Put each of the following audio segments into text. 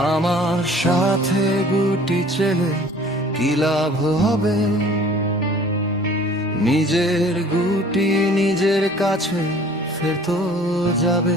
আমার সাথে গুটি চেলে কি লাভ হবে? নিজের গুটি নিজের কাছে ফের তো যাবে।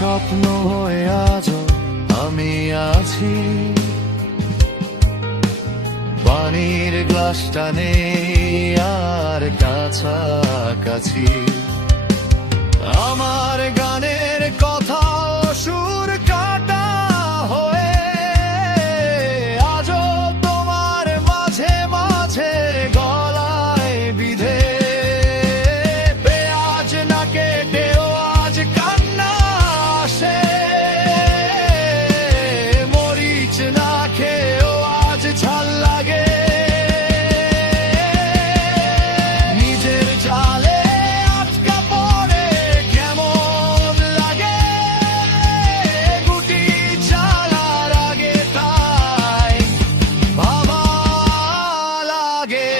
স্বপ্ন হয়ে আজও আমি আছি, পানির গ্লাসটা নেই আর কাছাকাছি। আমার গানের কথা সুর কাটা হয়ে আজও তোমার মাঝে মাঝে গলায় বিধে। পেঁয়াজ না কেটেও আজ কান্না আসে, মরিচ না খেয়েও আজ ঝাল লাগে। নিজের জালে আটকা পড়ে কেমন লাগে, গুটি জ্বালার আগে তাই ভাবা লাগে।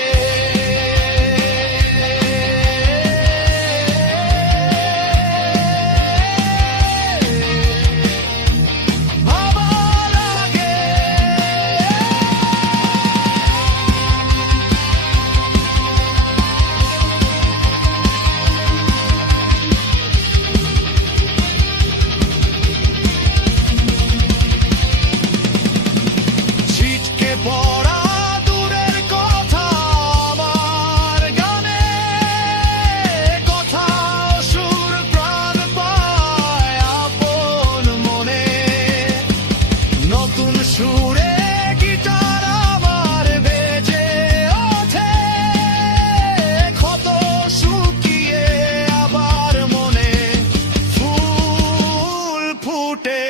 সুরে গিটার আমার বেজে ওঠে, ক্ষত শুকিয়ে আবার মনে ফুল ফুটে।